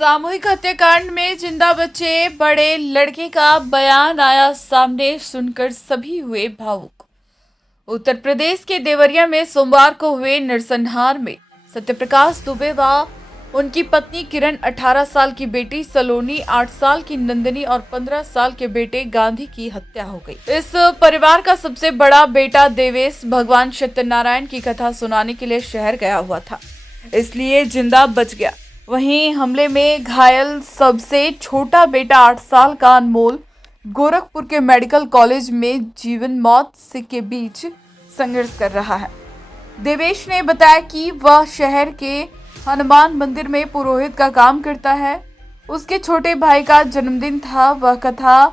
सामूहिक हत्याकांड में जिंदा बचे बड़े लड़के का बयान आया सामने, सुनकर सभी हुए भावुक। उत्तर प्रदेश के देवरिया में सोमवार को हुए नरसंहार में सत्यप्रकाश दुबे व उनकी पत्नी किरण, 18 साल की बेटी सलोनी, 8 साल की नंदिनी और 15 साल के बेटे गांधी की हत्या हो गई। इस परिवार का सबसे बड़ा बेटा देवेश भगवान सत्यनारायण की कथा सुनाने के लिए शहर गया हुआ था, इसलिए जिंदा बच गया। वहीं हमले में घायल सबसे छोटा बेटा 8 साल का अनमोल गोरखपुर के मेडिकल कॉलेज में जीवन मौत के बीच संघर्ष कर रहा है। देवेश ने बताया कि वह शहर के हनुमान मंदिर में पुरोहित का काम करता है। उसके छोटे भाई का जन्मदिन था, वह कथा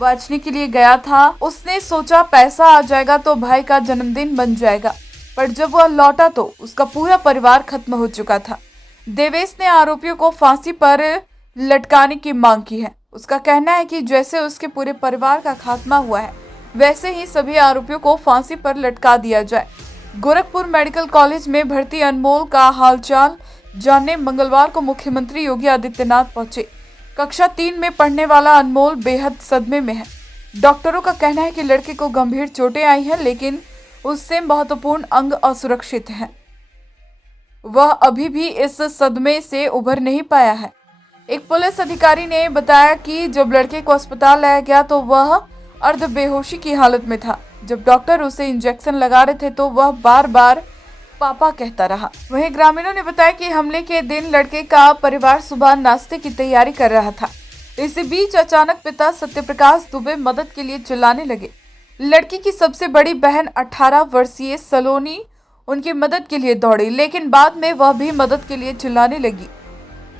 वाचने के लिए गया था। उसने सोचा पैसा आ जाएगा तो भाई का जन्मदिन बन जाएगा, पर जब वह लौटा तो उसका पूरा परिवार खत्म हो चुका था। देवेश ने आरोपियों को फांसी पर लटकाने की मांग की है। उसका कहना है कि जैसे उसके पूरे परिवार का खात्मा हुआ है, वैसे ही सभी आरोपियों को फांसी पर लटका दिया जाए। गोरखपुर मेडिकल कॉलेज में भर्ती अनमोल का हालचाल जानने मंगलवार को मुख्यमंत्री योगी आदित्यनाथ पहुंचे। कक्षा 3 में पढ़ने वाला अनमोल बेहद सदमे में है। डॉक्टरों का कहना है कि लड़के को गंभीर चोटें आई हैं, लेकिन उससे महत्वपूर्ण अंग असुरक्षित हैं। वह अभी भी इस सदमे से उभर नहीं पाया है। एक पुलिस अधिकारी ने बताया कि जब लड़के को अस्पताल लाया गया तो वह अर्ध बेहोशी की हालत में था। जब डॉक्टर उसे इंजेक्शन लगा रहे थे तो वह बार बार पापा कहता रहा। वहीं ग्रामीणों ने बताया कि हमले के दिन लड़के का परिवार सुबह नाश्ते की तैयारी कर रहा था। इसी बीच अचानक पिता सत्यप्रकाश दुबे मदद के लिए चिल्लाने लगे। लड़की की सबसे बड़ी बहन 18 वर्षीय सलोनी उनकी मदद के लिए दौड़ी, लेकिन बाद में वह भी मदद के लिए चिल्लाने लगी।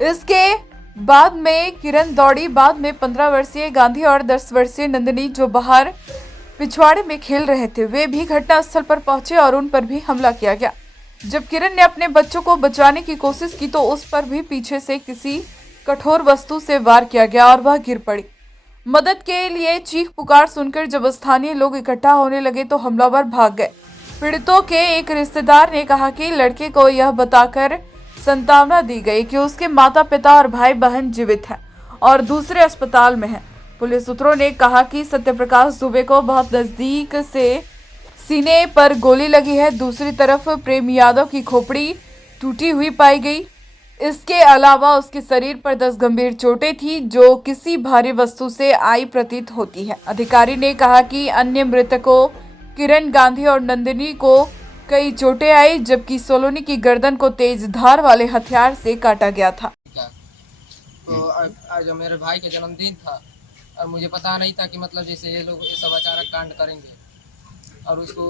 इसके बाद में किरण दौड़ी। बाद में 15 वर्षीय गांधी और 10 वर्षीय नंदिनी, जो बाहर पिछवाड़े में खेल रहे थे, वे भी घटनास्थल पर पहुंचे और उन पर भी हमला किया गया। जब किरण ने अपने बच्चों को बचाने की कोशिश की तो उस पर भी पीछे से किसी कठोर वस्तु से वार किया गया और वह गिर पड़ी। मदद के लिए चीख पुकार सुनकर जब स्थानीय लोग इकट्ठा होने लगे तो हमलावर भाग गए। पीड़ितों के एक रिश्तेदार ने कहा कि लड़के को यह बताकर सांत्वना दी गई कि उसके माता पिता और भाई बहन जीवित हैं और दूसरे अस्पताल में हैं। पुलिस सूत्रों ने कहा कि सत्यप्रकाश दुबे को बहुत नजदीक से सीने पर गोली लगी है। दूसरी तरफ प्रेम यादव की खोपड़ी टूटी हुई पाई गई। इसके अलावा उसके शरीर पर 10 गंभीर चोटें थी, जो किसी भारी वस्तु से आई प्रतीत होती है। अधिकारी ने कहा कि अन्य मृतकों किरण, गांधी और नंदिनी को कई चोटें आई, जबकि सोलोनी की गर्दन को तेज धार वाले हथियार से काटा गया था। तो आज मेरे भाई का जन्मदिन था और मुझे पता नहीं था कि मतलब जैसे ये लोग ये सब अचानक कांड करेंगे। और उसको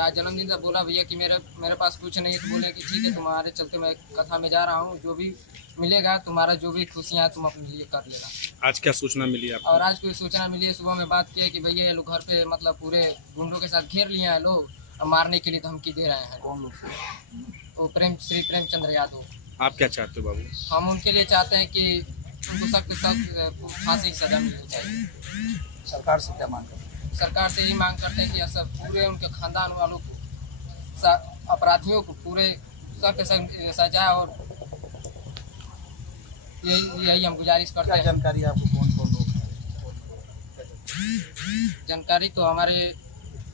आज जन्मदिन था, बोला भैया कि मेरे पास कुछ नहीं है, तो बोले कि ठीक है, तुम्हारे चलते मैं कथा में जा रहा हूँ, जो भी मिलेगा तुम्हारा, जो भी खुशियाँ तुम अपने लिए कर लेना। आज क्या सूचना मिली आपको? और आज कोई सूचना मिली है, सुबह में बात की है कि भैया ये लोग घर पे मतलब पूरे गुंडों के साथ घेर लिए हैं लोग और मारने के लिए धमकी दे रहे हैं। कौन लोग? वो श्री प्रेमचंद्र यादव। आप क्या चाहते हो बाबू? हम उनके लिए चाहते हैं कि उनको सख्त फांसी की सजा मिलनी चाहिए। सरकार से क्या मांग करते हैं? सरकार से यही मांग करते हैं कि सब पूरे उनके खानदान वालों को, अपराधियों को पूरे सख्त सजा, और यही हम गुजारिश करते हैं। जानकारी आपको कौन लोग हैं? जानकारी तो हमारे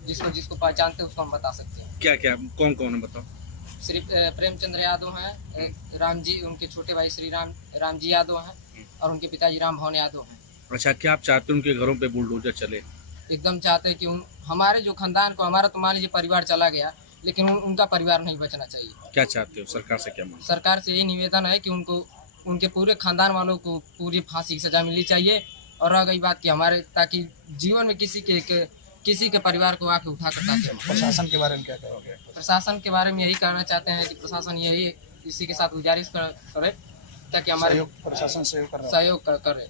जिसको पहचानते हैं उसको हम बता सकते हैं। क्या क्या कौन है बताओ? श्री प्रेमचंद्र यादव हैं, राम जी, उनके छोटे भाई श्री राम जी यादव हैं और उनके पिताजी राम भवन यादव हैं। अच्छा, क्या आप चाहते हैं उनके घरों पे बुलडोजर चले? एकदम चाहते हैं कि हमारे जो खानदान को, हमारा तो मान लीजिए परिवार चला गया, लेकिन उनका परिवार नहीं बचना चाहिए। क्या चाहते हो? सरकार से क्या मांग? सरकार से यही निवेदन है कि उनको, उनके पूरे खानदान वालों को पूरी फांसी की सजा मिलनी चाहिए। और रह गई बात कि हमारे, ताकि जीवन में किसी के परिवार को आके उठा कर ताकि प्रशासन के बारे में क्या कहोगे? प्रशासन के बारे में यही कहना चाहते हैं कि प्रशासन यही इसी के साथ गुजारिश करे ताकि हमारे प्रशासन सहयोग करे।